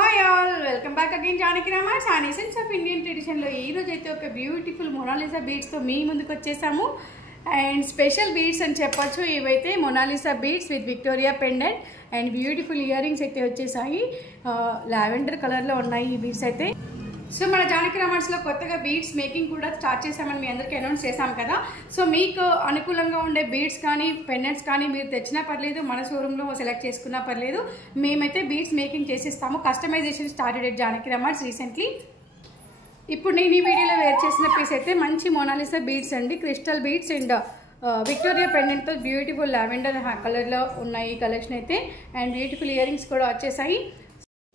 Hi all, welcome back again Janaki Ramas and essence of Indian ట్రెడిషన్లో ఈరోజు అయితే ఒక బ్యూటిఫుల్ మొనాలిసా బీడ్స్తో మీ ముందుకు వచ్చేసాము. అండ్ స్పెషల్ బీడ్స్ అని చెప్పొచ్చు. ఇవైతే Mona Lisa beads with Victoria pendant and beautiful ear rings అయితే వచ్చేసాయి. లావెండర్ కలర్లో ఉన్నాయి ఈ బీడ్స్ అయితే. సో మన జానకి రామాస్లో కొత్తగా బీడ్స్ మేకింగ్ కూడా స్టార్ట్ చేసామని మీ అందరికీ అనౌన్స్ చేశాం కదా. సో మీకు అనుకూలంగా ఉండే బీడ్స్ కానీ పెండెంట్స్ కానీ మీరు తెచ్చినా పర్లేదు, మన షోరూంలో సెలెక్ట్ చేసుకున్నా పర్లేదు, మేమైతే బీడ్స్ మేకింగ్ చేసిస్తాము. Customisation started at Janaki Ramas recently. ఇప్పుడు నేను ఈ వీడియోలో వేర్ చేసిన పీస్ అయితే మంచి మొనాలిసా బీడ్స్ అండి, క్రిస్టల్ బీడ్స్ అండ్ విక్టోరియా పెండెంట్తో బ్యూటిఫుల్ లావెండర్ కలర్లో ఉన్నాయి ఈ కలెక్షన్ అయితే. అండ్ బ్యూటిఫుల్ ఇయర్ రింగ్స్ కూడా వచ్చేసాయి.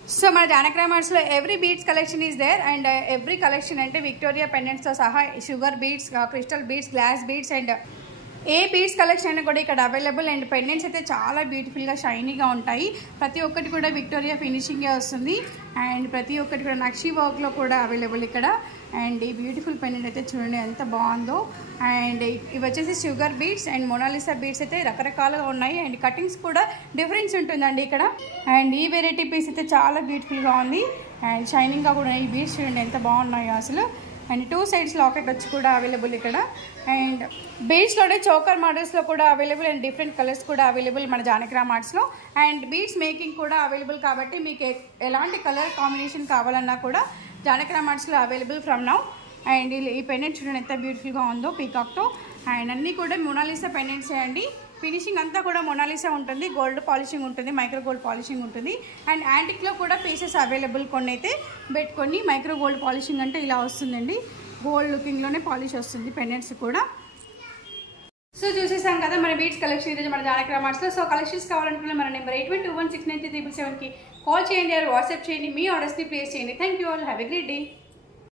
సో మన జానకి రామాస్లో every beads collection is there. And every collection అంటే విక్టోరియా పెండెంట్స్తో సహా sugar beads, crystal beads, glass beads and ఏ బీడ్స్ కలెక్షన్ అయినా కూడా ఇక్కడ అవైలబుల్. అండ్ పెండెంట్స్ అయితే చాలా బ్యూటిఫుల్గా షైనీగా ఉంటాయి. ప్రతి ఒక్కటి కూడా విక్టోరియా ఫినిషింగే వస్తుంది. అండ్ ప్రతి ఒక్కటి కూడా నక్షి వర్క్లో కూడా అవైలబుల్ ఇక్కడ. అండ్ ఈ బ్యూటిఫుల్ పెండెంట్ అయితే చూడండి ఎంత బాగుందో. అండ్ ఇవి వచ్చేసి sugar beads and Mona Lisa beads అయితే రకరకాలుగా ఉన్నాయి. అండ్ కటింగ్స్ కూడా డిఫరెన్స్ ఉంటుందండి ఇక్కడ. అండ్ ఈ వెరైటీ పీస్ అయితే చాలా బ్యూటిఫుల్గా ఉంది అండ్ షైనింగ్గా కూడా ఈ బీడ్స్ చూడండి ఎంత బాగున్నాయో అసలు. అండ్ 2 సైడ్స్ లాకెట్ వచ్చి కూడా అవైలబుల్ ఇక్కడ. అండ్ బీడ్స్లోనే చోకర్ మోడల్స్లో కూడా అవైలబుల్ అండ్ డిఫరెంట్ కలర్స్ కూడా అవైలబుల్ మన జానకి రామాస్లో. అండ్ బీడ్స్ మేకింగ్ కూడా అవైలబుల్ కాబట్టి మీకు ఎలాంటి కలర్ కాంబినేషన్ కావాలన్నా కూడా జానకి రామాస్లో అవైలబుల్ ఫ్రమ్ నౌ. అండ్ ఈ పెండెంట్ చూడండి ఎంత బ్యూటిఫుల్గా ఉందో పీకాక్తో. అండ్ అన్నీ కూడా మొనాలిసా పెండెంట్స్ అండి. ఫినిషింగ్ అంతా కూడా మొనాలిసా ఉంటుంది, గోల్డ్ పాలిషింగ్ ఉంటుంది, మైక్రో గోల్డ్ పాలిషింగ్ ఉంటుంది. అండ్ యాంటిక్లో కూడా పీసెస్ అవైలబుల్ కొన్ని అయితే పెట్టుకొని. మైక్రో గోల్డ్ పాలిషింగ్ అంటే ఇలా వస్తుందండి, గోల్డ్ లుకింగ్లోనే పాలిష్ వస్తుంది పెండెంట్స్ కూడా. సో చూసేసాం కదా మన బీడ్స్ కలెక్షన్ ఈరోజు మన జానకి రామాస్లో. సో కలెక్షన్స్ కావాలనుకున్న మన నెంబర్ 81216937కి కాల్ చేయండి, వాట్సాప్ చేయండి, మీ ఆర్డర్స్ని ప్లేస్ చేయండి. Thank you all, have a great day.